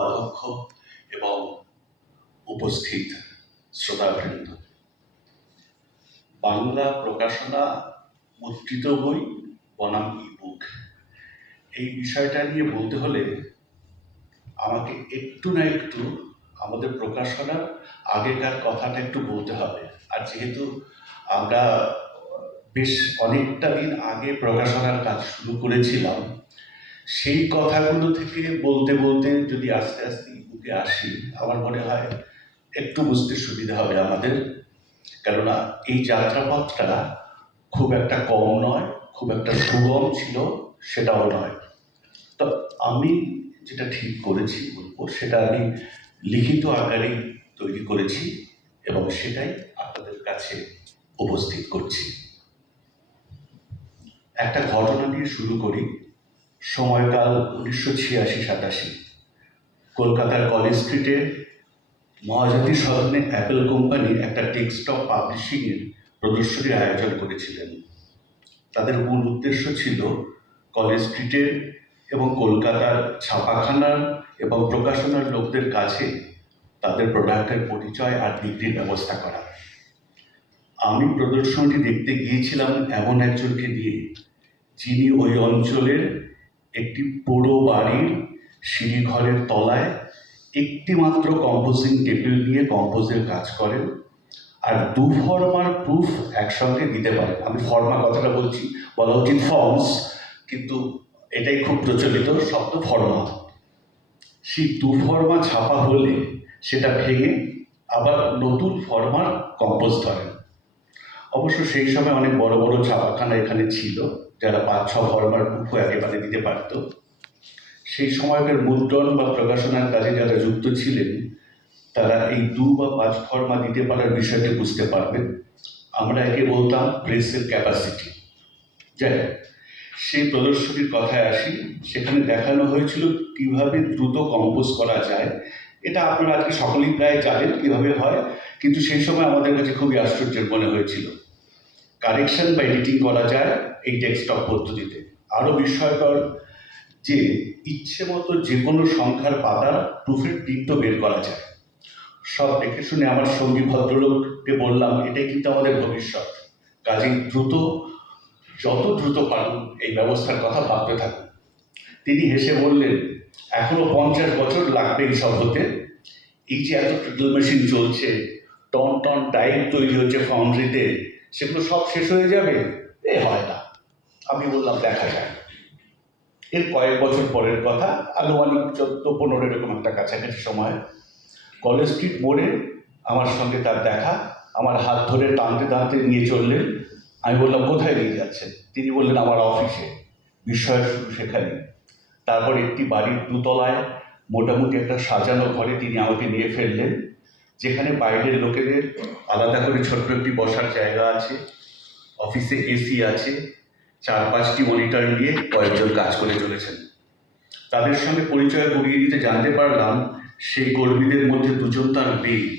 উপাধ্যক্ষ এবং উপস্থিত শ্রোতাবৃন্দ। বাংলা প্রকাশনা, মুদ্রিত বই, বনাম ইবুক এই বিষয়টা নিয়ে বলতে হলে আমাকে একটু না একটু আমাদের প্রকাশনার আগেকার কথাটা একটু বলতে হবে। আর যেহেতু আমরা বেশ অনেকটা দিন আগে প্রকাশনার কাজ শুরু করেছিলাম সেই কথাগুলো থেকে বলতে বলতে যদি আস্তে আস্তে ইবুকে আসি, আমার মনে হয় একটু বুঝতে সুবিধা হবে আমাদের। কেননা এই যাত্রাপথটা খুব একটা কম নয়, খুব একটা সুগম ছিল, সেটাও নয়। তো আমি যেটা ঠিক করেছি বলব, সেটা আমি লিখিত আকারে তৈরি করেছি এবং সেটাই আপনাদের কাছে উপস্থিত করছি। একটা ঘটনা দিয়ে শুরু করি। সময়কাল উনিশশো ছিয়াশি সাতাশি। কলকাতার কলেজ স্ট্রিটে মহাজাতি সদনে অ্যাপেল কোম্পানি একটা টেক্সটপ পাবলিশিংয়ের প্রদর্শনীর আয়োজন করেছিলেন। তাদের মূল উদ্দেশ্য ছিল কলেজ স্ট্রিটের এবং কলকাতার ছাপাখানার এবং প্রকাশনার লোকদের কাছে তাদের প্রোডাক্টের পরিচয় আর বিক্রির ব্যবস্থা করা। আমি প্রদর্শনীটি দেখতে গিয়েছিলাম এমন একজনকে নিয়ে, যিনি ওই অঞ্চলের একটি পোড়ো বাড়ির সিঁড়িঘরের তলায় একটি মাত্র কম্পোজিং টেবিল নিয়ে কম্পোজের কাজ করেন আর দু ফর্মার প্রুফ একসঙ্গে দিতে পারে আমি ফর্মা কথাটা বলছি, বলা উচিত ফর্মস কিন্তু এটাই খুব প্রচলিত, শব্দ ফর্মা সেই দু ফর্মা ছাপা হলে সেটা ভেঙে আবার নতুন ফর্মার কম্পোজ ধরেন। অবশ্য সেই সময় অনেক বড় বড় ছাপাখানা এখানে ছিল। যারা পাঁচ ছ ফর্মার প্রুফও একেবারে দিতে পারতো, সেই সময়কার মুদ্রণ বা প্রকাশনার কাজে যারা যুক্ত ছিলেন, তারা এই দু বা পাঁচ ফর্মা দিতে পারার বিষয়টি বুঝতে পারবেন। আমরা একে বলতাম প্রেসের ক্যাপাসিটি। যাই সেই প্রদর্শনীর কথায় আসি। সেখানে দেখানো হয়েছিল কীভাবে দ্রুত কম্পোজ করা যায়। এটা আপনারা আজকে সকলেই প্রায় জানেন কীভাবে হয়, কিন্তু সেই সময় আমাদের কাছে খুবই আশ্চর্যের মনে হয়েছিল। কারেকশন বা এডিটিং করা যায় এই ডেস্কটপ পদ্ধতিতে। আরও বিস্ময়কর যে ইচ্ছে মতো যে কোনো সংখ্যার পাতার প্রুফের প্রিন্টও বের করা যায়। সব দেখে শুনে আমার সঙ্গী ভদ্রলোককে বললাম, এটাই কিন্তু আমাদের ভবিষ্যৎ। কাজেই দ্রুত, যত দ্রুত পারুন এই ব্যবস্থার কথা ভাবতে থাকুন। তিনি হেসে বললেন, এখনও পঞ্চাশ বছর লাগবে এই সব হতে। এই যে এত ট্রিপল মেশিন চলছে, টন টন টাইপ তৈরি হচ্ছে ফাউন্ড্রিতে সেগুলো সব শেষ হয়ে যাবে? এ হয় না। আমি বললাম, দেখা যায় এর কয়েক বছর পরের কথা, আনুমানিক চোদ্দ, পনেরো এরকম একটা কাছাকাছি সময়, কলেজ স্ট্রিট মোড়ে আমার সঙ্গে তার দেখা, আমার হাত ধরে টানতে টানতে নিয়ে চললেন। আমি বললাম, কোথায় নিয়ে যাচ্ছেন? তিনি বললেন, আমার অফিসে বিস্ময় শুরু সেখানে। তারপর একটি বাড়ির দুতলায় মোটামুটি একটা সাজানো ঘরে তিনি আমাকে নিয়ে ফেললেন। যেখানে বাইরের লোকেদের আলাদা করে ছোট্ট একটি বসার জায়গা আছে, অফিসে এসি আছে, চার পাঁচটি মনিটর নিয়ে কয়েকজন কাজ করে চলেছেন। তাদের সঙ্গে পরিচয় করিয়ে দিতে জানতে পারলাম সেই কর্মীদের মধ্যে দুজন তার মেয়ে।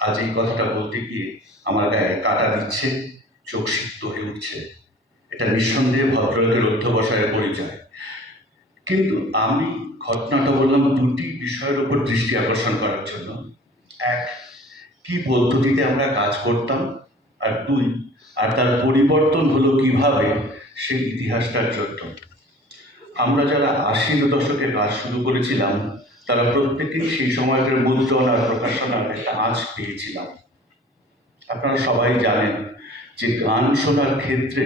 আজ এই কথাটা বলতে গিয়ে আমার গায়ে কাটা দিচ্ছে, চোখ সিক্ত হয়ে উঠছে। এটা নিঃসন্দেহে ভদ্রলোকের অধ্যবসায়ের পরিচয়। কিন্তু আমি ঘটনাটা বললাম দুটি বিষয়ের উপর দৃষ্টি আকর্ষণ করার জন্য। এক, কি পদ্ধতিতে আমরা কাজ করতাম? আর দুই, আর তার পরিবর্তন হলো কীভাবে সেই ইতিহাসটার জন্য। আমরা যারা আশির দশকে কাজ শুরু করেছিলাম, তারা প্রত্যেকেই সেই সময়কার মুদ্রণ আর প্রকাশনার একটা আঁচ পেয়েছিলাম। আপনারা সবাই জানেন যে গান শোনার ক্ষেত্রে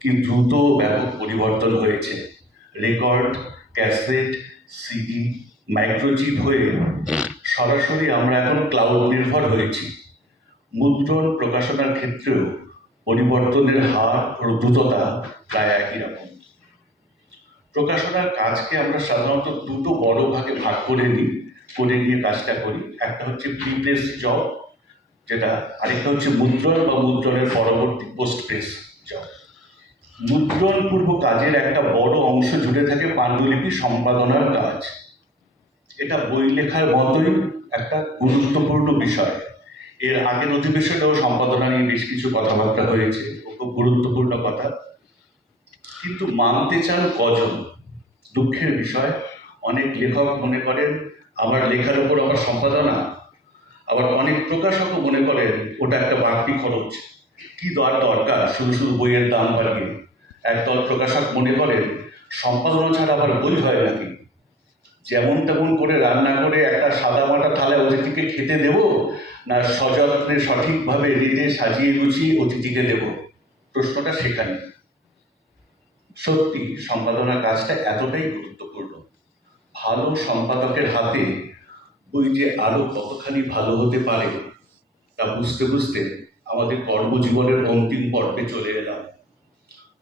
কি দ্রুত ব্যাপক পরিবর্তন হয়েছে। রেকর্ড, ক্যাসেট, সিডি, মাইক্রোচিপ হয়ে সরাসরি আমরা এখন ক্লাউড নির্ভর হয়েছি। মুদ্রণ প্রকাশনার ক্ষেত্রেও পরিবর্তনের হার ও দ্রুততা প্রায় একই রকম। প্রকাশনার কাজকে আমরা সাধারণত দুটো বড় ভাগে ভাগ করে নিই, করে নিয়ে কাজটা করি। একটা হচ্ছে প্রিপ্রেস জব যেটা আরেকটা হচ্ছে মুদ্রণ বা মুদ্রণের পরবর্তী পোস্ট প্রেস জব মুদ্রণ পূর্ব কাজের একটা বড় অংশ জুড়ে থাকে পাণ্ডুলিপি সম্পাদনার কাজ। এটা বই লেখার মতোই একটা গুরুত্বপূর্ণ বিষয়। এর আগের অধিবেশনেও সম্পাদনা নিয়ে বেশ কিছু কথাবার্তা হয়েছে খুব গুরুত্বপূর্ণ কথা। কিন্তু মানতে চান কজন? দুঃখের বিষয়, অনেক লেখক মনে করেন আমার লেখার উপর আমার সম্পাদনা? আবার অনেক প্রকাশকও মনে করেন, ওটা একটা বাড়তি খরচ। কি দর দরকার শুধু শুধু বইয়ের দাম বাড়িয়ে? একদল প্রকাশক মনে করেন, সম্পাদনা ছাড়া আবার বই হয় নাকি? যেমন তেমন করে রান্না করে একটা সাদা মাটা থালে অতিথিকে খেতে দেব, না সযত্নে সঠিকভাবে রেঁধে সাজিয়ে গুছিয়ে অতিথিকে দেব? প্রশ্নটা সেখানে। সত্যি, সম্পাদনার কাজটা এতটাই গুরুত্বপূর্ণ। ভালো সম্পাদকের হাতে বই যে আরও কতখানি ভালো হতে পারে, তা বুঝতে বুঝতে আমাদের কর্মজীবনের অন্তিম পর্বে চলে এলাম।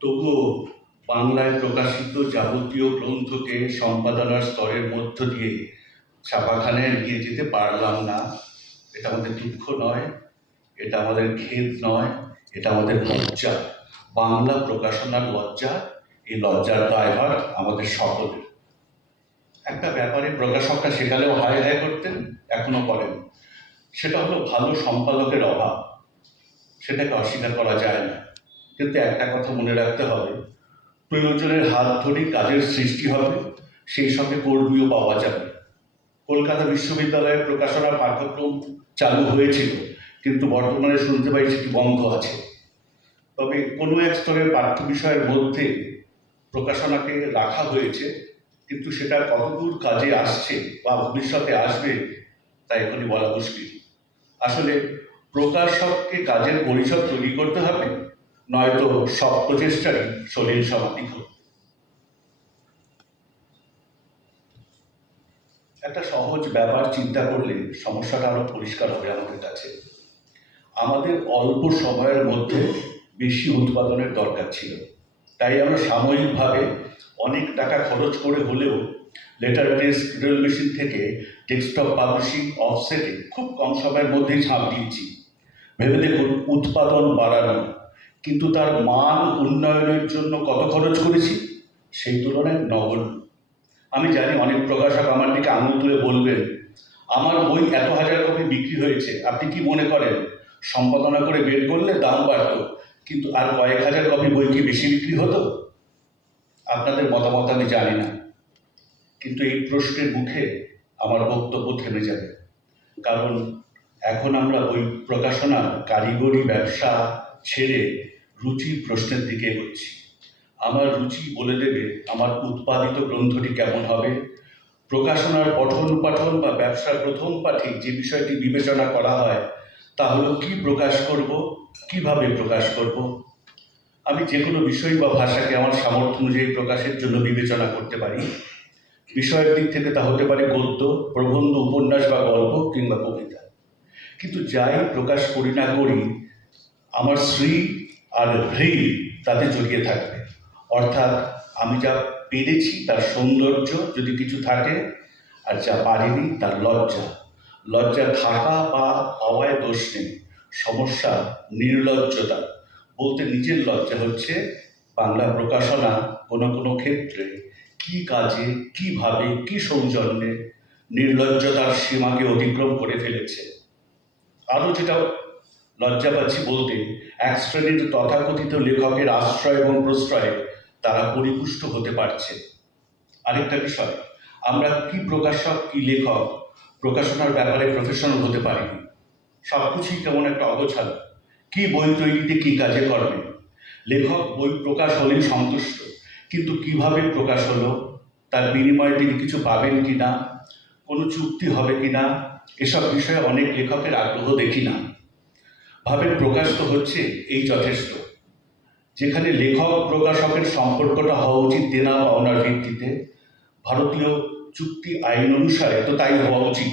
তবুও বাংলায় প্রকাশিত যাবতীয় গ্রন্থকে সম্পাদনার স্তরের মধ্য দিয়ে ছাপাখানায় নিয়ে যেতে পারলাম না। এটা আমাদের দুঃখ নয়, এটা আমাদের খেদ নয়, এটা আমাদের লজ্জা। বাংলা প্রকাশনার লজ্জা, এই লজ্জার দায়ভার আমাদের সকলের। একটা ব্যাপারে প্রকাশকরা সেকালেও হায় হায় করতেন, এখনও করেন। সেটা হলো ভালো সম্পাদকের অভাব। সেটাকে অস্বীকার করা যায় না। কিন্তু একটা কথা মনে রাখতে হবে প্রয়োজনের হাত ধরেই কাজের সৃষ্টি হবে, সেই সঙ্গে কর্মীও পাওয়া যাবে। কলকাতা বিশ্ববিদ্যালয়ের প্রকাশনার পাঠ্যক্রম চালু হয়েছিল, কিন্তু বর্তমানে শুনতে পাই সেটি বন্ধ আছে। তবে কোনো এক স্তরের পাঠ্য বিষয়ের মধ্যে প্রকাশনাকে রাখা হয়েছে, কিন্তু সেটা কতদূর কাজে আসছে বা ভবিষ্যতে আসবে, তা এখনই বলা মুশকিল। আসলে প্রকাশককে কাজের পরিসর তৈরি করতে হবে নয়তো সব প্রচেষ্টারই সলিল সমাধি হোক একটা সহজ ব্যাপার চিন্তা করলে সমস্যাটা আরও পরিষ্কার হবে আমাদের কাছে। আমাদের অল্প সময়ের মধ্যে বেশি উৎপাদনের দরকার ছিল। তাই আমরা সাময়িকভাবে অনেক টাকা খরচ করে হলেও লেটার প্রেস রিয়েল মেশিন থেকে ডেস্কটপ পাবলিশিং, অফসেটে খুব কম সময়ের মধ্যেই ঝাঁপ দিয়েছি। ভেবে দেখুন, উৎপাদন বাড়ানো কিন্তু তার মান উন্নয়নের জন্য কত খরচ করেছি? সেই তুলনায় নগণ্য। আমি জানি অনেক প্রকাশক আমার দিকে আঙুল তুলে বলবেন, আমার বই এত হাজার কপি বিক্রি হয়েছে, আপনি কি মনে করেন? সম্পাদনা করে বের করলে দাম বাড়তো, কিন্তু আর কয়েক হাজার কপি বই কি বেশি বিক্রি হতো? আপনাদের মতামত আমি জানি না, কিন্তু এই প্রশ্নের মুখে আমার বক্তব্য থেমে যাবে। কারণ এখন আমরা বই প্রকাশনার কারিগরি ব্যবসা ছেড়ে রুচির প্রশ্নের দিকে এগোচ্ছি। আমার রুচি বলে দেবে আমার উৎপাদিত গ্রন্থটি কেমন হবে? প্রকাশনার পঠন পাঠন বা ব্যবসার প্রথম পাঠে যে বিষয়টি বিবেচনা করা হয়, তা হলো কি প্রকাশ করব, কীভাবে প্রকাশ করব? আমি যে কোনো বিষয় বা ভাষাকে আমার সামর্থ্য অনুযায়ী প্রকাশের জন্য বিবেচনা করতে পারি। বিষয়ের দিক থেকে তা হতে পারে গদ্য, প্রবন্ধ, উপন্যাস বা গল্প কিংবা কবিতা। কিন্তু যাই প্রকাশ করি না করি আমার শ্রী আর হৃ তাতে জড়িয়ে থাকবে। অর্থাৎ আমি যা পেরেছি তার সৌন্দর্য যদি কিছু থাকে আর যা পারিনি তার লজ্জা। লজ্জা থাকা বা হওয়ায় দোষ নেই। সমস্যা নির্লজ্জতা। বলতে নিজের লজ্জা হচ্ছে বাংলা প্রকাশনা কোনো কোনো ক্ষেত্রে কি কাজে, কীভাবে, কি সৌজন্যে নির্লজ্জতার সীমাকে অতিক্রম করে ফেলেছে। আরও যেটা লজ্জা পাচ্ছি বলতে এক শ্রেণির তথাকথিত লেখকের আশ্রয় এবং প্রশ্রয়ে তারা পরিপুষ্ট হতে পারছে। আরেকটা বিষয়, আমরা কি প্রকাশক, কি লেখক প্রকাশনার ব্যাপারে প্রফেশনাল হতে পারিনি? সব কিছুই কেমন একটা অগোছালো। কি বই তৈরিতে কি কাজে করবে লেখক বই প্রকাশ হলেই সন্তুষ্ট, কিন্তু কীভাবে প্রকাশ হলো? তার বিনিময়ে তিনি কিছু পাবেন কি না কোনো চুক্তি হবে কি না এসব বিষয়ে অনেক লেখকের আগ্রহ দেখি না। ভাবেন প্রকাশ তো হচ্ছে এই যথেষ্ট। যেখানে লেখক, প্রকাশকের সম্পর্কটা হওয়া উচিত দেনা পাওনার ভিত্তিতে। ভারতীয় চুক্তি আইন অনুসারে তো তাই হওয়া উচিত।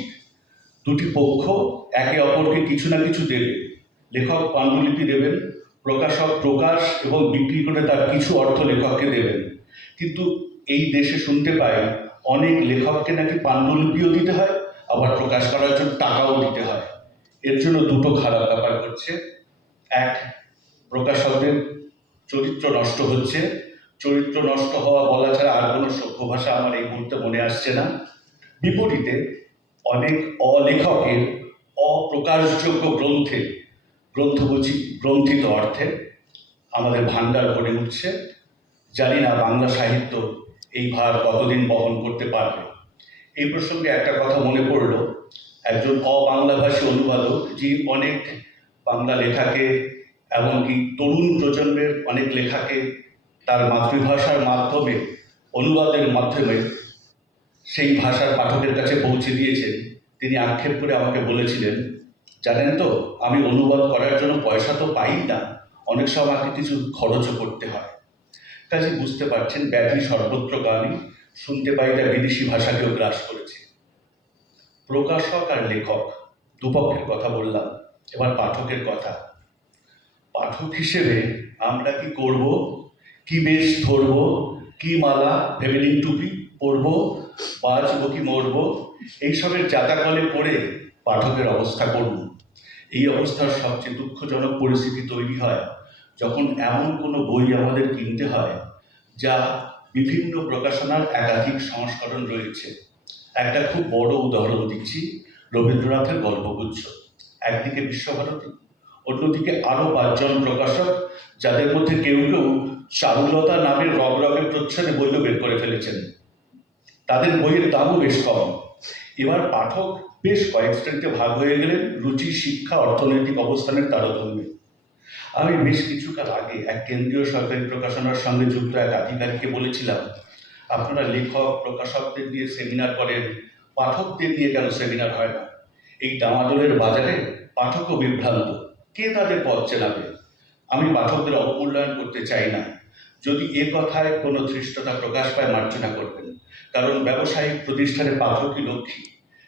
দুটি পক্ষ একে অপরকে কিছু না কিছু দেবে। লেখক পাণ্ডুলিপি দেবেন, প্রকাশক প্রকাশ এবং বিক্রি করে তার কিছু অর্থ লেখককে দেবেন। কিন্তু এই দেশে শুনতে পাই অনেক লেখককে নাকি পাণ্ডুলিপিও দিতে হয়, আবার প্রকাশ করার জন্য টাকাও দিতে হয়। এর জন্য দুটো খারাপ ব্যাপার ঘটছে। এক প্রকাশকদের চরিত্র নষ্ট হচ্ছে। চরিত্র নষ্ট হওয়া বলা ছাড়া আর কোনো সভ্য ভাষা আমার এই মুহূর্তে মনে আসছে না। বিপরীতে, অনেক অলেখকের অপ্রকাশযোগ্য গ্রন্থে, গ্রন্থ বুঝি গ্রন্থিত অর্থে, আমাদের ভাণ্ডার ভরে উঠছে। জানি না বাংলা সাহিত্য এই ভার কতদিন বহন করতে পারবে। এই প্রসঙ্গে একটা কথা মনে পড়ল। একজন অবাংলাভাষী অনুবাদক, যিনি অনেক বাংলা লেখাকে এমনকি তরুণ প্রজন্মের অনেক লেখাকে তার মাতৃভাষার মাধ্যমে, অনুবাদের মাধ্যমে সেই ভাষার পাঠকের কাছে পৌঁছে দিয়েছেন। তিনি আক্ষেপ করে আমাকে বলেছিলেন, জানেন তো, আমি অনুবাদ করার জন্য পয়সা তো পাই না, অনেক সময় আমাকে কিছু খরচও করতে হয়। কাজে বুঝতে পারছেন, ব্যাধি সর্বত্রগামী শুনতে পাই তা বিদেশি ভাষাকেও গ্রাস করেছে। প্রকাশক আর লেখক দুপক্ষের কথা বললাম, এবার পাঠকের কথা। পাঠক হিসেবে আমরা কি করব? কি বেশ ধরব? কি মালা ভেবেলিং টুপি পরব, বাঁচব কি মরব? এইসবের জাতাকলে পড়ে পাঠকের অবস্থা করুন এই অবস্থার সবচেয়ে দুঃখজনক পরিস্থিতি তৈরি হয় যখন এমন কোনো বই আমাদের কিনতে হয়, যা বিভিন্ন প্রকাশনার একাধিক সংস্করণ রয়েছে। একটা খুব বড় উদাহরণ দিচ্ছি রবীন্দ্রনাথের গল্পগুচ্ছ। একদিকে বিশ্বভারতী, অন্যদিকে আরও পাঁচজন প্রকাশক, যাদের মধ্যে কেউ কেউ চারুলতা নামের রগরগের প্রচ্ছদে বইও বের করে ফেলেছেন। তাদের বইয়ের দামও বেশ কম। এবার পাঠক বেশ কয়েক শ্রেণীতে ভাগ হয়ে গেলেন রুচি, শিক্ষা, অর্থনৈতিক অবস্থানের তারতম্যে আমি বেশ কিছুকাল আগে এক কেন্দ্রীয় সরকারি প্রকাশনার সঙ্গে যুক্ত এক আধিকারিককে বলেছিলাম আপনারা লেখক, প্রকাশকদের নিয়ে সেমিনার করেন, পাঠকদের নিয়ে কেন সেমিনার হয় না? এই ডামাডোলের বাজারে পাঠকও বিভ্রান্ত। কে তাদের পথ চেনাবে? আমি পাঠকদের অবমূল্যায়ন করতে চাই না। যদি এ কথায় কোনো ধৃষ্টতা প্রকাশ পায়, মার্জনা করবেন। কারণ ব্যবসায়িক প্রতিষ্ঠানে পাঠকই লক্ষ্মী।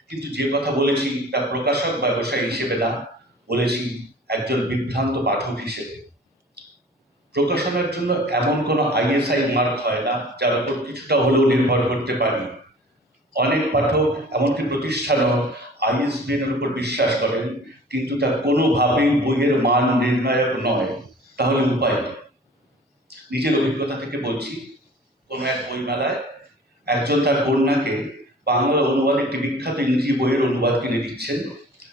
কিন্তু যে কথা বলেছি তা প্রকাশক ব্যবসায়ী হিসেবে না, বলেছি একজন বিভ্রান্ত পাঠক হিসেবে। প্রকাশনার জন্য এমন কোনো আইএসআই মার্ক হয় না, যার উপর কিছুটা হলেও নির্ভর করতে পারি। অনেক পাঠক, এমনকি প্রতিষ্ঠানও আইএসবিএনের উপর বিশ্বাস করেন, কিন্তু তা কোনোভাবেই বইয়ের মান নির্ণায়ক নয়। তাহলে উপায়? নিজের অভিজ্ঞতা থেকে বলছি, কোনো এক বইমেলায় একজন তার কন্যাকে বাংলা অনুবাদ, একটি বিখ্যাত ইংরেজি বইয়ের অনুবাদ কিনে দিচ্ছেন।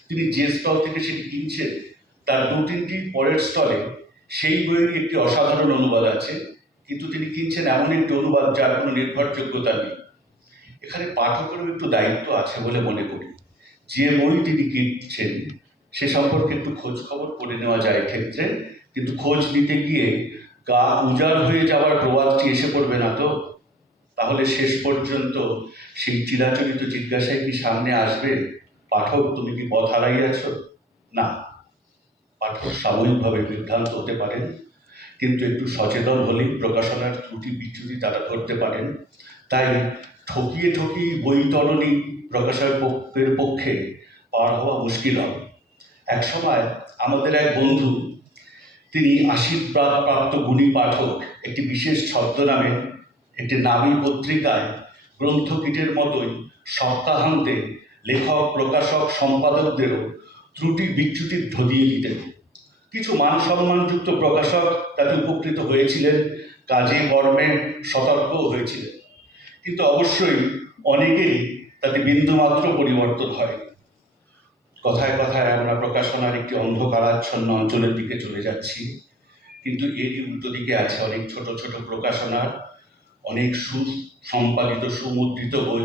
তিনি যে স্টল থেকে সেটি কিনছেন, তার দু তিনটি পরের স্টলে সেই বইয়েরই একটি অসাধারণ অনুবাদ আছে, কিন্তু তিনি কিনছেন এমন একটি অনুবাদ যার কোনো নির্ভরযোগ্যতা নেই। এখানে পাঠকেরও একটু দায়িত্ব আছে বলে মনে করি। যে বই তিনি কিনছেন, সে সম্পর্কে একটু খোঁজ খবর করে নেওয়া যায় ক্ষেত্রে কিন্তু খোঁজ নিতে গিয়ে গা উজাড় হয়ে যাওয়ার প্রবাদটি এসে পড়বে না তো? তাহলে শেষ পর্যন্ত সেই চিরাচরিত জিজ্ঞাসায় কি সামনে আসবে? পাঠক, তুমি কি পথ হারাইয়াছ? না। পাঠক সাময়িকভাবে বিভ্রান্ত হতে পারেন, কিন্তু একটু সচেতন হলেই প্রকাশনার ত্রুটি বিচ্যুতি তারা ধরতে পারেন। তাই ঠকিয়ে ঠকিয়ে বইতরণী প্রকাশকের পক্ষে পার হওয়া মুশকিল হবে এক সময় আমাদের এক বন্ধু, তিনি আশীর্বাদ প্রাপ্ত গুণী পাঠক, একটি বিশেষ ছদ্মনামে একটি নামী পত্রিকায় গ্রন্থকীটের মতোই সপ্তাহান্তে লেখক, প্রকাশক, সম্পাদকদেরও ত্রুটি বিচ্যুতি ধরিয়ে দিতেন। কিছু মান সম্মানযুক্ত প্রকাশক তাতে উপকৃত হয়েছিলেন, কাজে কর্মে সতর্কও হয়েছিলেন। কিন্তু অবশ্যই অনেকেরই তাতে বিন্দুমাত্র পরিবর্তন হয় কথায় কথায় আমরা প্রকাশনার একটি অন্ধকারাচ্ছন্ন অঞ্চলের দিকে চলে যাচ্ছি। কিন্তু এরই উল্টো দিকে আছে অনেক ছোট ছোট প্রকাশনার, অনেক সুসম্পাদিত, সুমুদ্রিত বই।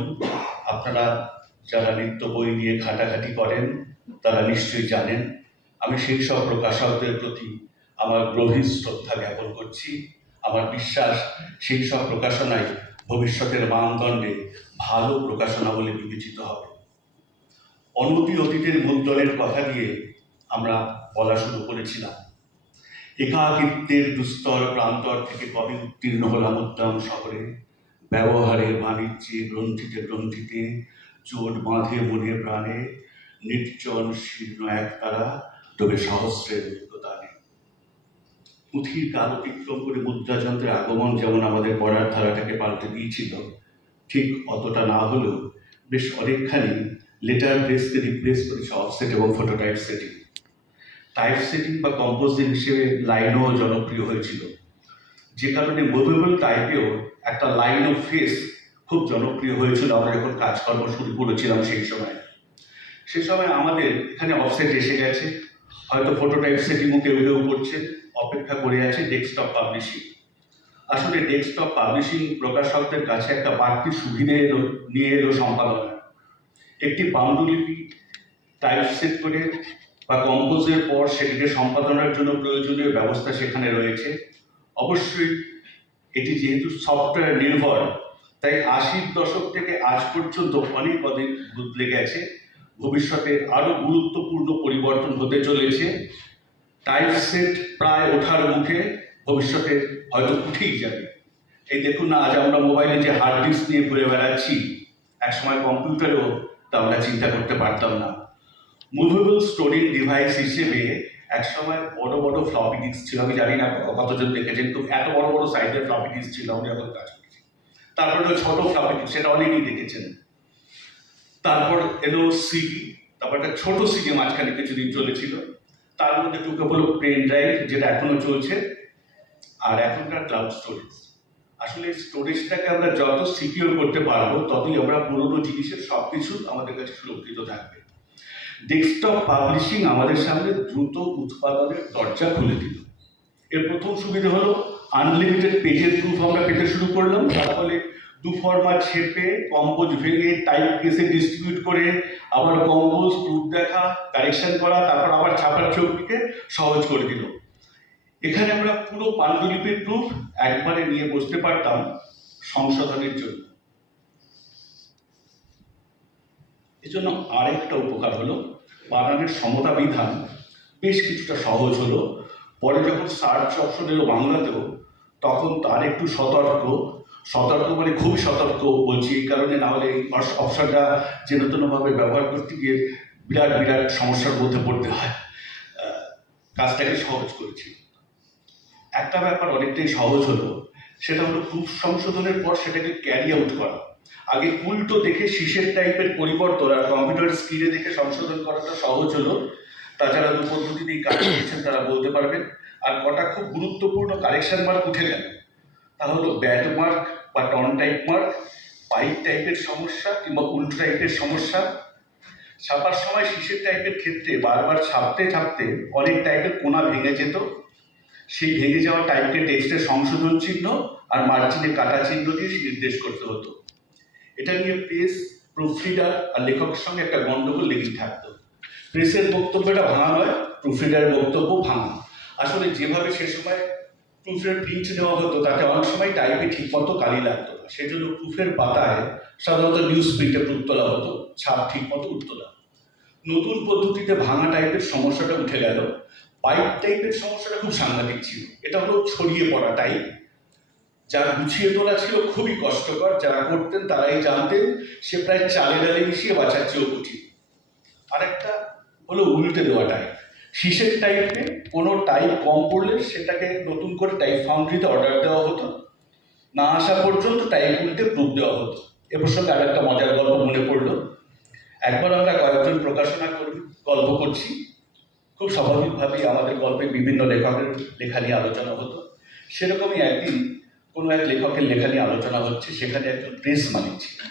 আপনারা যারা নিত্য বই নিয়ে ঘাটাঘাটি করেন তারা নিশ্চয়ই জানেন, আমি সেই সব প্রকাশকদের প্রতি আমার গভীর শ্রদ্ধা জ্ঞাপন করছি। আমার বিশ্বাস, সেই সব প্রকাশনাই ভবিষ্যতের মানদণ্ডে ভালো প্রকাশনা বলে বিবেচিত হবে। অনতি অতীতের মুদ্রণের কথা দিয়ে আমরা বলা শুরু করেছিলাম। একাকিত্বের দুস্তর প্রান্তর থেকে কবে উত্তীর্ণ হলাম উদ্যাম শহরে। ব্যবহারে বাণিজ্যে গ্রন্থিতে গ্রন্থিতে চোট বাঁধে মনে প্রাণে। নির্জন শীর্ণ এক তারা তবে সহস্রের অভিজ্ঞতা পুঁথির কাল অতিক্রম করে মুদ্রাযন্ত্রের আগমন যেমন আমাদের পড়ার ধারাটাকে পাল্টে দিয়েছিল, ঠিক অতটা না হলেও বেশ অনেকখানি লেটার প্রেসকে রিপ্লেস করেছে অফসেট এবং photo type setting type setting বা কম্পোজিং হিসেবে লাইনও জনপ্রিয় হয়েছিল। যে কারণে মুভেবল টাইপেও একটা লাইন অফ ফেস খুব জনপ্রিয় হয়েছিল। আমরা যখন কাজকর্ম শুরু করেছিলাম সেই সময়। সে সময় আমাদের এখানে অফসেট এসে গেছে। হয়তো ফটো টাইপ সেটিংও কেউ কেউ করছে, অপেক্ষা করে আছে ডেস্কটপ পাবলিশিং আসলে ডেস্কটপ পাবলিশিং প্রকাশকদের কাছে একটা বাড়তি সুবিধে এলো, নিয়ে এলো সম্পাদনা। একটি পাণ্ডুলিপি টাইপ সেট করে বা কম্পোজের পর সেটিকে সম্পাদনার জন্য প্রয়োজনীয় ব্যবস্থা সেখানে রয়েছে। অবশ্যই এটি যেহেতু সফটওয়্যার নির্ভর, তাই আশির দশক থেকে আজ পর্যন্ত অনেক অনেক বদলে গেছে ভবিষ্যতে আরও গুরুত্বপূর্ণ পরিবর্তন হতে চলেছে। টাইপ সেট প্রায় ওঠার মুখে ভবিষ্যতে হয়তো উঠেই যাবে। এই দেখুন না, আজ আমরা মোবাইলে যে হার্ড ডিস্ক নিয়ে ঘুরে বেড়াচ্ছি, একসময় কম্পিউটারেও তা আমরা চিন্তা করতে পারতাম না। মুভেবল স্টোরেজ ডিভাইস হিসেবে একসময় বড় বড় ফ্লপি ডিস্ক ছিল, আমি জানি না কতজন দেখেছেন, তো এত বড় বড় সাইজের ফ্লপি ডিস্ক ছিল, আমি যখন কাজ করছি। তারপর ছোট ফ্লপি ডিস্ক সেটা অনেকেই দেখেছেন। তারপর এলো সিডি তারপর একটা ছোট সিডি মাঝখানে কিছুদিন চলেছিল। তার মধ্যে টুকে হলো পেন ড্রাইভ যেটা এখনও চলছে, আর এখনকার ক্লাউড স্টোরেজ আসলে স্টোরেজটাকে আমরা যত সিকিউর করতে পারব, ততই আমরা পুরোনো জিনিসের সব কিছু আমাদের কাছে সুরক্ষিত থাকবে। ডেস্কটপ পাবলিশিং আমাদের সামনে দ্রুত উৎপাদনের দরজা খুলে দিল। এর প্রথম সুবিধা হলো আনলিমিটেড পেজের প্রুফ আমরা পেতে শুরু করলাম। তার ফলে দু ফরম্যাট ছেপে কম্পোজ ভেঙে টাইপ কেসে ডিস্ট্রিবিউট করে, আবার কম্পোজ প্রুফ দেখা কারেকশন করা, তারপর আবার ছাপার চোখটিকে সহজ করে দিল। এখানে আমরা পুরো পাণ্ডুলিপির প্রুফ একবারে নিয়ে বসতে পারতাম সংশোধনের জন্য। এজন্য আরেকটা উপকার হলো, বানানের সমতা বিধান বেশ কিছুটা সহজ হলো। পরে যখন সার্চ অপশন এলো বাংলাতেও, তখন তার একটু সতর্ক সতর্ক মানে খুব সতর্ক বলছি, এই কারণে না হলে এই অপশনটা যে নতুনভাবে ব্যবহার করতে গিয়ে বিরাট বিরাট সমস্যার মধ্যে পড়তে হয়। কাজটাকে সহজ করেছি। একটা ব্যাপার অনেকটাই সহজ হলো, সেটা হলো খুব সংশোধনের পর সেটাকে ক্যারি আউট করা। আগে উল্টো দেখে শীষের টাইপের পরিবর্তন আর কম্পিউটার স্ক্রিনে দেখে সংশোধন করাটা সহজ হলো। তাছাড়া দু পদ্ধতিতেই কাজ করেছেন তারা বলতে পারবেন। আর কটা খুব গুরুত্বপূর্ণ কারেকশন মার্ক উঠে গেল। তা হলো ব্যাট মার্ক বা টন টাইপ মার্ক পাইপ টাইপের সমস্যা কিংবা উল্টো টাইপের সমস্যা। ছাপার সময় শীষের টাইপের ক্ষেত্রে বারবার ছাপতে ছাপতে অনেক টাইপের কোনা ভেঙে যেত। সেই ভেঙে যাওয়া টাইপকে টেক্সটের সংশোধন চিহ্ন আর মার্জিনে কাটা চিহ্ন দিয়ে নির্দেশ করতে হতো। এটা নিয়ে প্রেস প্রুফরিডার আর লেখকের সঙ্গে একটা গন্ডগোল লেগেই থাকতো। প্রেসের বক্তব্যটা ভাঙা নয় প্রুফরিডারের বক্তব্য ভাঙা। আসলে যেভাবে সে সময় প্রুফের প্রিন্ট নেওয়া হতো তাতে অনেক সময় টাইপে ঠিকমতো কালি লাগতো না। সেই জন্য প্রুফের পাতায় সাধারণত নিউজ প্রিন্টে প্রুফ তোলা হতো, ছাপ ঠিকমতো উঠতো না। নতুন পদ্ধতিতে ভাঙা টাইপের সমস্যাটা উঠে গেল। পাইপ টাইপের সমস্যাটা খুব সাংঘাতিক ছিল। এটা হলো ছড়িয়ে পড়া টাইপ যা গুছিয়ে তোলা ছিল খুবই কষ্টকর। যারা করতেন তারাই জানতেন, সে প্রায় চালে ডালে মিশিয়ে বাঁচার চেয়েও কঠিন। আরেকটা হলো উল্টে দেওয়া টাইপ শীষের টাইপে কোনো টাইপ কম পড়লে সেটাকে নতুন করে টাইপ ফাউন্ড্রিতে অর্ডার দেওয়া হতো। না আসা পর্যন্ত টাইপ উল্টে প্রুফ দেওয়া হতো। এ প্রসঙ্গে আর একটা মজার গল্প মনে পড়ল। একবার আমরা কয়েকজন প্রকাশনা করি, গল্প করছি। খুব স্বাভাবিকভাবেই আমাদের গল্পে বিভিন্ন লেখকের লেখা নিয়ে আলোচনা হতো। সেরকমই একদিন কোনো এক লেখকের লেখা নিয়ে আলোচনা হচ্ছে, সেখানে একজন প্রেস মালিক ছিলেন।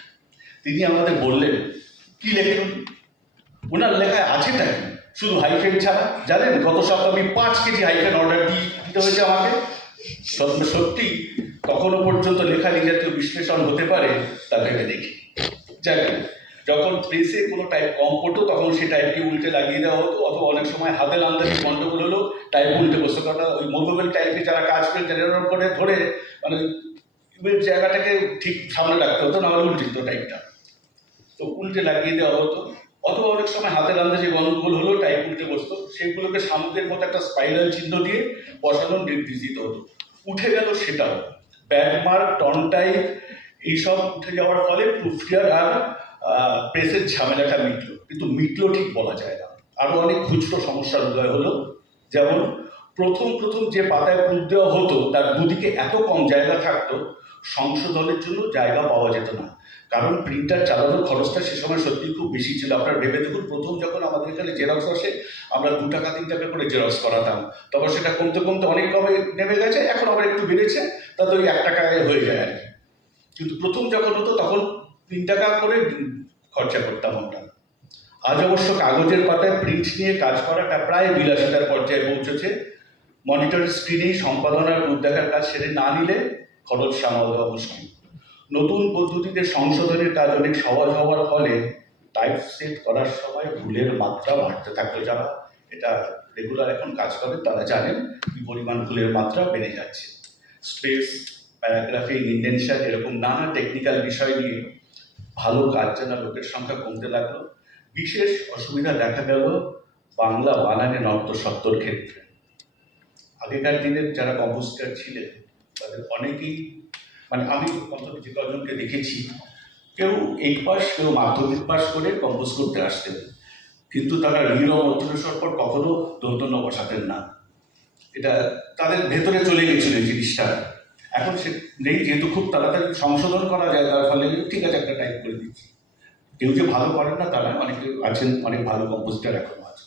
তিনি আমাদের বললেন, কি লেখেন? ওনার লেখায় আছেটা কি? শুধু হাইফেন ছাড়া, জানেন, গত সপ্তাহে আমি পাঁচ কেজি হাইফেন অর্ডার দিয়ে দিতে হয়েছে আমাকে। সত্যি তখনও পর্যন্ত লেখা জাতীয় বিশ্লেষণ হতে পারে, তা ভেবে দেখি। যাক, যখন প্রেসে কোনো টাইপ কম পড়তো, তখন সেই টাইপকে উল্টে লাগিয়ে দেওয়া হতো, অথবা অনেক সময় হাতের আন্দাজে গন্ডগোল হলো টাইপ উল্টে বসতো, কারণ ওই মোবাইল টাইপে যারা কাজ করেন জেনারেল করে ধরে মানে জায়গাটাকে ঠিক সামনে রাখতে হতো, নাহলে উল্টে দিত টাইপটা তো উল্টে লাগিয়ে দেওয়া হতো। অথবা অনেক সময় হাতের আন্দাজে গন্ডগোল হলো টাইপ উল্টে বসতো সেগুলোকে সামুদ্রের মতো একটা স্পাইরাল চিহ্ন দিয়ে বসানোর নির্দেশ দিতে হতো। উঠে গেল সেটাও। ব্যাকমার্ক টন টাইপ এইসব উঠে যাওয়ার ফলে প্রুফরিয়ার আর প্রেসের ঝামেলাটা মিটলো। কিন্তু মিটলো ঠিক বলা যায় না। আরও অনেক খুচরো সমস্যার উদয় হলো। যেমন, প্রথম প্রথম যে পাতায় প্রুফ দেওয়া হতো, তার দুদিকে এত কম জায়গা থাকতো, সংশোধনের জন্য জায়গা পাওয়া যেত না। কারণ প্রিন্টার চালানোর খরচটা সে সময় সত্যি খুব বেশি ছিল। আপনার ভেবে দেখুন, প্রথম যখন আমাদের এখানে জেরক্স আসে, আমরা দু টাকা, তিন টাকা করে জেরক্স করাতাম। তবে সেটা কমতে কমতে অনেক কমে নেমে গেছে, এখন আবার একটু বেড়েছে, তাতে ওই এক টাকায় হয়ে যায় আর কিন্তু প্রথম যখন হতো, তখন তিন টাকা করে খরচা করতাম আমরা। আজ অবশ্য কাগজের পাতায় প্রিন্ট নিয়ে কাজ করাটা প্রায় বিলাসিতার পর্যায়ে পৌঁছেছে। মনিটর স্ক্রিনেই সম্পাদনার রূপ দেখার কাজ সেরে না নিলে খরচ সামাল দেওয়া মুশকিল। নতুন পদ্ধতিতে সংশোধনের কাজ অনেক সহজ হওয়ার ফলে টাইপ সেট করার সময় ভুলের মাত্রা বাড়তে থাকল যারা এটা রেগুলার এখন কাজ করে, তারা জানেন কি পরিমাণ ভুলের মাত্রা বেড়ে যাচ্ছে। স্পেস প্যারাগ্রাফিং ইন্টেনশন এরকম নানা টেকনিক্যাল বিষয় নিয়ে ভালো কাজ জানা লোকের সংখ্যা কমতে লাগল। বিশেষ অসুবিধা দেখা গেল বাংলা বানানে নর্ত সত্তর ক্ষেত্রে। আগেকার দিনের যারা কম্পোস্টার ছিলেন, তাদের অনেকেই মানে আমি অন্তত যে কজনকে দেখেছি, কেউ এইট পাস কেউ মাধ্যমিক পাস করে কম্পোজ করতে আসতেন। কিন্তু তারা ঋণ অর্থনেশ্বর পর কখনো দন্তন্য বসাতেন না। এটা তাদের ভেতরে চলে গেছিল এই জিনিসটা। এখন সে নেই, যেহেতু খুব তাড়াতাড়ি সংশোধন করা যায়, তার ফলে ঠিক আছে, একটা টাইপ করে দিচ্ছি। কেউ যে ভালো করেন না, তারা অনেকে আছেন, অনেক ভালো কম্পোজিটার এখনও আছে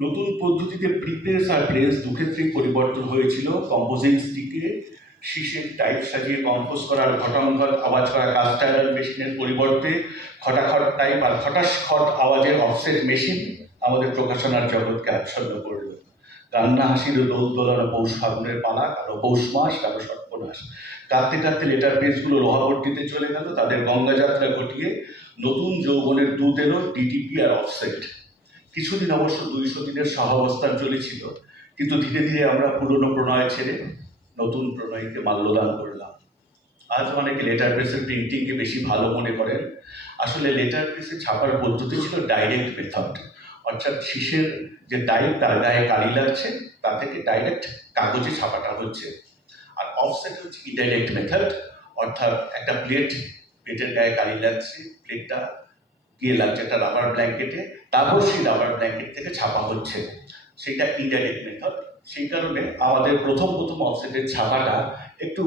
নতুন পদ্ধতিতে প্রিপ্রেস আর প্রেস দুক্ষেত্রেই পরিবর্তন হয়েছিল। কম্পোজিং স্টিকে শীষের টাইপ সাজিয়ে কম্পোজ করার ঘটাঙ্ঘট আওয়াজ করা কাস্টার মেশিনের পরিবর্তে খটাখট টাইপ আর খটাস খট আওয়াজের অফসেট মেশিন আমাদের প্রকাশনার জগৎকে আচ্ছন্ন করল। কান্না হাসির দোল দোলানো পৌষ ফাগুনের পালা কারও পৌষ মাস কারও সর্বনাশ কাঁদতে কাঁদতে লেটার পেজগুলো লোহাবর্তিতে চলে গেল, তাদের গঙ্গা যাত্রা ঘটিয়ে নতুন যৌবনের দুধ এলো ডিটিপি আর অফসেট কিছুদিন অবশ্য দুইশো দিনের সহাবস্থান চলেছিল, কিন্তু ধীরে ধীরে আমরা পুরনো প্রণয় ছেড়ে নতুন প্রণয়কে মাল্যদান করলাম। আজ অনেকে লেটার প্রেসের প্রিন্টিংকে বেশি ভালো মনে করেন। আসলে লেটার প্রেসে ছাপার পদ্ধতি ছিল ডাইরেক্ট মেথড অর্থাৎ শীষের যে টাইপ তার গায়ে কালি লাগছে, তা থেকে ডাইরেক্ট কাগজে ছাপাটা হচ্ছে। আর অফসেট হচ্ছে ইনডাইরেক্ট মেথড অর্থাৎ একটা প্লেট প্লেটের গায়ে কালি লাগছে প্লেটটা গিয়ে লাগছে একটা রাবার ব্ল্যাঙ্কেটে তারপর সেই রাবার ব্ল্যাঙ্কেট থেকে ছাপা হচ্ছে। সেটা ইনডাইরেক্ট মেথড সেই কারণে আমাদের প্রথম প্রথম অফসেটের ছাপাটা একটু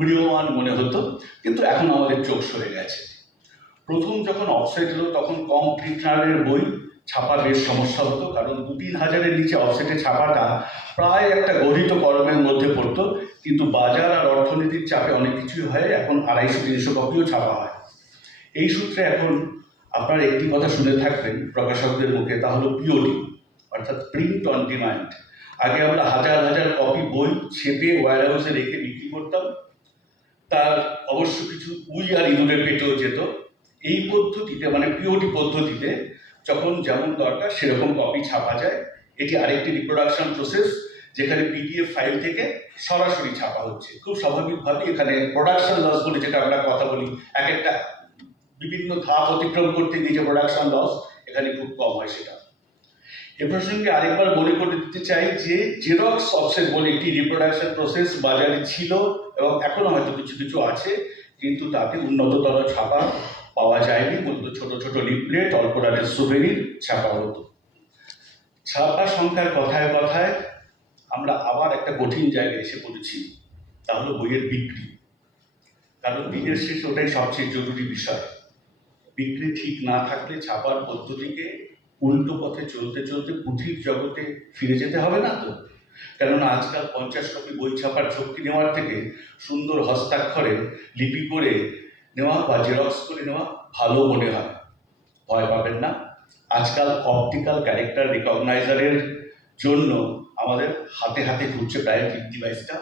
মৃয়মান মনে হতো, কিন্তু এখন আমাদের চোখ সরে গেছে। প্রথম যখন অফসেট হলো, তখন কম প্রিন্টারের বই, ছাপা বেশ সমস্যা হতো, কারণ দু তিন হাজারের নিচে অফসেটে ছাপাটা প্রায় একটা গঠিত কর্মের মধ্যে পড়তো, কিন্তু বাজার আর অর্থনীতির চাপে অনেক কিছুই হয়, এখন আড়াইশো, তিনশো কপিও ছাপা হয়। এই সূত্রে এখন আপনারা একটি কথা শুনে থাকবেন প্রকাশকদের মুখে, তা হলো পিওডি অর্থাৎ প্রিন্ট অন ডিমান্ড আগে আমরা হাজার হাজার কপি বই ছেপে ওয়ার হাউসে রেখে বিক্রি করতাম। তার অবশ্য কিছু উই আর ইঁদুরের পেটেও যেত। এই পদ্ধতিতে মানে পিওডি পদ্ধতিতে যখন যেমন দরকার সেরকম কপি ছাপা যায়। এটি আরেকটি রিপ্রোডাকশন প্রসেস যেখানে পিডিএফ ফাইল থেকে সরাসরি ছাপা হচ্ছে। খুব স্বাভাবিকভাবে এখানে প্রোডাকশন লস বলে যেটা আমরা কথা বলি, এক একটা বিভিন্ন ধাপ অতিক্রম করতে গিয়ে যে প্রোডাকশন লস এখানে খুব কম হয় সেটা। এ প্রসঙ্গে আরেকবার মনে করে দিতে চাই যে জেরক্স অফসেট বলে একটি রিপ্রোডাকশন প্রসেস বাজারে ছিল এবং এখনও হয়তো কিছু কিছু আছে, কিন্তু তাতে উন্নততর ছাপা পাওয়া যায়নি। মূলত ছোট ছোট লিফলেট অল্প রাতের সুভেনির ছাপা হতো। ছাপা সংখ্যার কথায় কথায় আমরা আবার একটা কঠিন জায়গায় এসে পড়েছি, তা হলো বইয়ের বিক্রি। কারণ দিনের শেষে ওটাই সবচেয়ে জরুরি বিষয়। বিক্রি ঠিক না থাকলে ছাপার পদ্ধতিকে উল্টো পথে চলতে চলতে পুঁথির জগতে ফিরে যেতে হবে না তো? কেননা আজকাল পঞ্চাশ কপি বই ছাপার ঝক্কি নেওয়ার থেকে সুন্দর হস্তাক্ষরে লিপি করে নেওয়া বা জেরক্স করে নেওয়া ভালো মনে হয়। ভয় পাবেন না। আজকাল অপটিক্যাল ক্যারেক্টার রিকগনাইজারের জন্য আমাদের হাতে হাতে ঘুরছে প্রায় ডায়াবেটিক ডিভাইসটা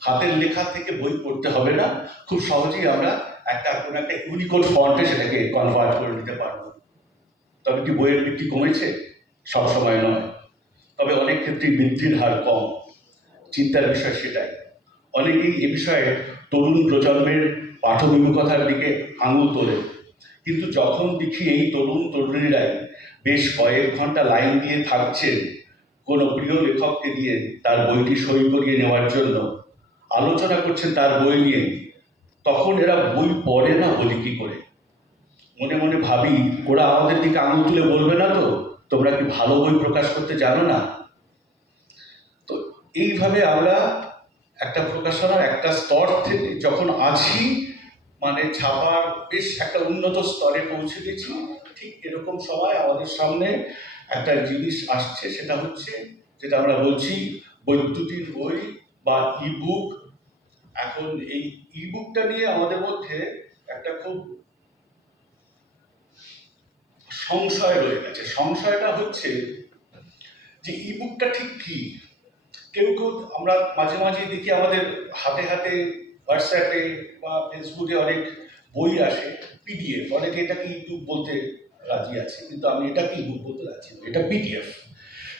হাতের লেখা থেকে বই পড়তে হবে না। খুব সহজেই আমরা একটা কোনো একটা ইউনিকোড ফন্টে সেটাকে কনভার্ট করে নিতে পারব। তবে কি বইয়ের বিক্রি কমেছে? সব সময় নয়। তবে অনেক ক্ষেত্রেই বৃদ্ধির হার কম। চিন্তার বিষয় সেটাই। অনেকেই এ বিষয়ে তরুণ প্রজন্মের পাঠবিমুখতার দিকে আঙুল তোলে। কিন্তু যখন দেখি এই তরুণ তরুণীরাই বেশ কয়েক ঘণ্টা লাইন দিয়ে থাকছেন, কোনো প্রিয় লেখককে দিয়ে তার বইটি সই করিয়ে নেওয়ার জন্য আলোচনা করছেন তার বই নিয়ে, তখন এরা বই পড়ে না বলি কি করে? মনে মনে ভাবি ওরা আমাদের দিকে আঙুল তুলে বলবে না তো? তোমরা কি ভালো বই প্রকাশ করতে জানো না? তো এইভাবে আমরা একটা প্রকাশনার একটা স্তর থেকে যখন আছি মানে ছাপার বেশ একটা উন্নত স্তরে পৌঁছে গেছি, ঠিক এরকম সময় আমাদের সামনে একটা জিনিস আসছে, সেটা হচ্ছে যেটা আমরা বলছি বৈদ্যুতিক বই বা ইবুক এখন এই ইবুকটা নিয়ে আমাদের মধ্যে একটা খুব সংশয় রয়ে গেছে। সংশয়টা হচ্ছে যে ইবুকটা ঠিক কি? কেউ কেউ আমরা মাঝে মাঝে দেখি আমাদের হাতে হাতে হোয়াটসঅ্যাপে বা ফেসবুকে অনেক বই আসে পিডিএফ অনেকে এটাকে ইউটিউব বলতে রাজি আছে, কিন্তু আমি এটাকে ইবুক বলতে রাজি এটা পিডিএফ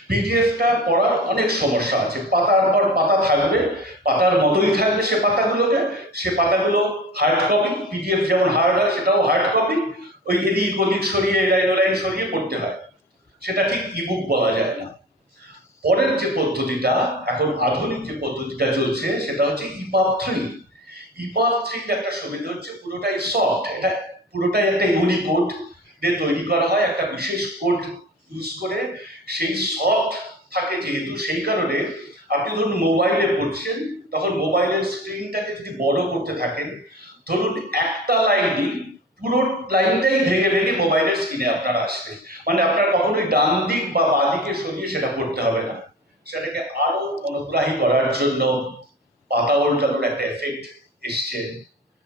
পিডিএফটা পড়ার অনেক সমস্যা আছে। পাতার পর পাতা থাকবে, পাতার মতোই থাকবে সে পাতাগুলোকে। সে পাতাগুলো হার্ড কপি পিডিএফ যেমন হার্ড হয়, সেটাও হার্ড কপি ওই এদিক ওদিক সরিয়ে লাইন লাইন সরিয়ে পড়তে হয়। সেটা ঠিক ইবুক বলা যায় না। পরের যে পদ্ধতিটা, এখন আধুনিক যে পদ্ধতিটা চলছে, সেটা হচ্ছে ইপাব থ্রি ইপাব থ্রির একটা সুবিধা হচ্ছে পুরোটাই সফট এটা পুরোটাই একটা ইউনিকোড দিয়ে তৈরি করা হয়, একটা বিশেষ কোড ইউজ করে। সেই সফট থাকে যেহেতু, সেই কারণে আপনি ধরুন মোবাইলে পড়ছেন, তখন মোবাইলের স্ক্রিনটাকে যদি বড় করতে থাকেন, ধরুন একটা লাইনই পুরো লাইনটাই ভেঙে ভেঙে মোবাইলের স্ক্রিনে আপনার আসবে। মানে আপনার কখনোই ডান দিক বা বাঁ দিকে সরিয়ে সেটা পড়তে হবে না। সেটাকে আরও মনোগ্রাহী করার জন্য পাতা উল্টানোর একটা এফেক্ট এসছে।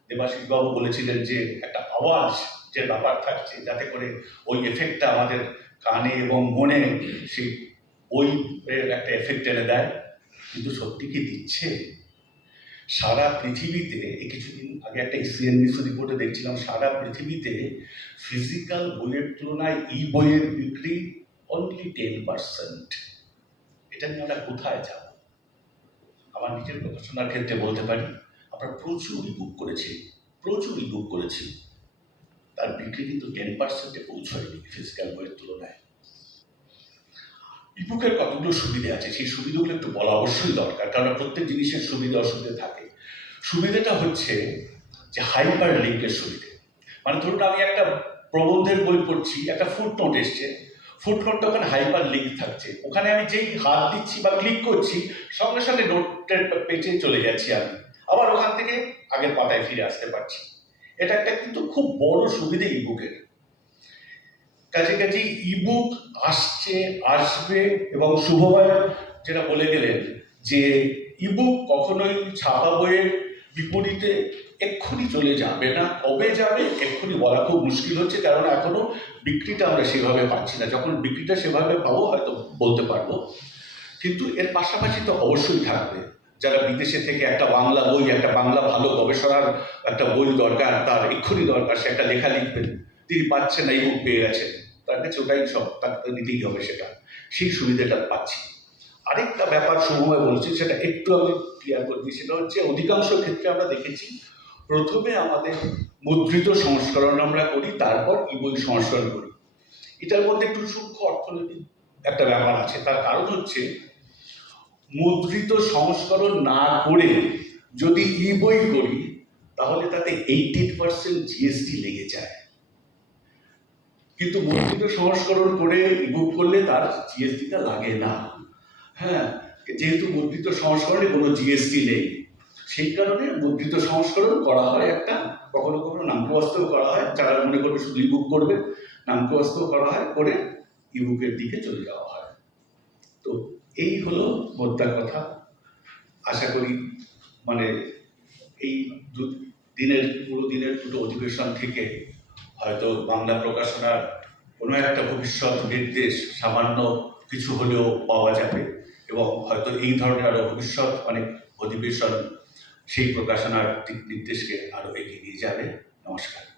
দেবাশিস বাবু বলেছিলেন যে, একটা আওয়াজ যে ব্যাপার থাকছে, যাতে করে ওই এফেক্টটা আমাদের কানে এবং মনে সেই বইয়ের একটা এফেক্ট এনে দেয়। কিন্তু সত্যি কি দিচ্ছে? সারা পৃথিবীতে, এই কিছুদিন আগে একটা সিএনবিসি রিপোর্টে দেখছিলাম, সারা পৃথিবীতে ফিজিক্যাল বইয়ের তুলনায় ই বইয়ের বিক্রি অনলি টেন পার্সেন্ট এটা নিয়ে আমরা কোথায় যাব? আমার নিজের প্রকাশনার ক্ষেত্রে বলতে পারি, আমরা প্রচুর বুক করেছি প্রচুর বুক করেছি। তার বিক্রি কিন্তু টেন পার্সেন্টে পৌঁছয়নি ফিজিক্যাল বইয়ের তুলনায়। ইবুকের কতগুলো সুবিধে আছে, সেই সুবিধাগুলো একটু বলা অবশ্যই দরকার, কারণ প্রত্যেক জিনিসের সুবিধা অসুবিধা থাকে। সুবিধাটা হচ্ছে যে হাইপার লিঙ্কের সুবিধে। মানে ধরুন আমি একটা প্রবন্ধের বই পড়ছি, একটা ফুটনোট এসছে। ফুট নোটটা ওখানে হাইপার লিঙ্ক থাকছে। ওখানে আমি যেই হাত দিচ্ছি বা ক্লিক করছি, সঙ্গে সঙ্গে নোটের পেজে চলে যাচ্ছি আমি। আবার ওখান থেকে আগের পাতায় ফিরে আসতে পারছি। এটা একটা কিন্তু খুব বড় সুবিধে ইবুকের কাজে কাজে ইবুক আসছে, আসবে এবং শুভময় যেটা বলে গেলেন যে ইবুক কখনোই ছাপা বইয়ের বিপরীতে এক্ষুনি চলে যাবে না, কবে যাবে এক্ষুনি বলা খুব মুশকিল হচ্ছে কারণ এখনও বিক্রিটা আমরা সেভাবে পাচ্ছি না। যখন বিক্রিটা সেভাবে পাবো, হয়তো বলতে পারব। কিন্তু এর পাশাপাশি তো অবশ্যই থাকবে। যারা বিদেশে থেকে একটা বাংলা বই, একটা বাংলা ভালো গবেষণার একটা বই দরকার, তার এক্ষুনি দরকার, সে একটা লেখা লিখবেন। তিনি পাচ্ছেন না এই বুক পেয়ে গেছেন তার কাছে ওটাই সব, তাকে তো নিতেই হবে সেটা। সেই সুবিধাটা পাচ্ছি। আরেকটা ব্যাপার সময় বলছি, সেটা একটু আমি ক্লিয়ার করে দিই, সেটা হচ্ছে অধিকাংশ ক্ষেত্রে আমরা দেখেছি, প্রথমে আমাদের মুদ্রিত সংস্করণ আমরা করি, তারপর ই বই সংস্করণ করি। এটার মধ্যে একটু সূক্ষ্ম অর্থনৈতিক একটা ব্যাপার আছে। তার কারণ হচ্ছে, মুদ্রিত সংস্করণ না করে যদি ই বই করি, তাহলে তাতে এইটিন পার্সেন্ট জিএসটি লেগে যায়। কিন্তু মুদ্রিত সংস্করণ করে বুক করলে তার জিএসটিটা লাগে না। হ্যাঁ যেহেতু মুদ্রিত সংস্করণে কোনো জিএসটি নেই, সেই কারণে মুদ্রিত সংস্করণ করা হয় একটা, কখনো কখনো নামকবাস্তব করা হয়, যারা মনে করবে শুধু ইবুক করবে নামকবাস্তব করা হয়, করে ইবুকের দিকে চলে যাওয়া হয়। তো এই হলো মোদ্দার কথা। আশা করি মানে এই দিনের, পুরো দিনের দুটো অধিবেশন থেকে হয়তো বাংলা প্রকাশনার কোনো একটা ভবিষ্যৎ নির্দেশ সামান্য কিছু হলেও পাওয়া যাবে এবং হয়তো এই ধরনের আরও ভবিষ্যৎ অনেক অধিবেশন সেই প্রকাশনার দিক নির্দেশকে আরও এগিয়ে নিয়ে যাবে। নমস্কার।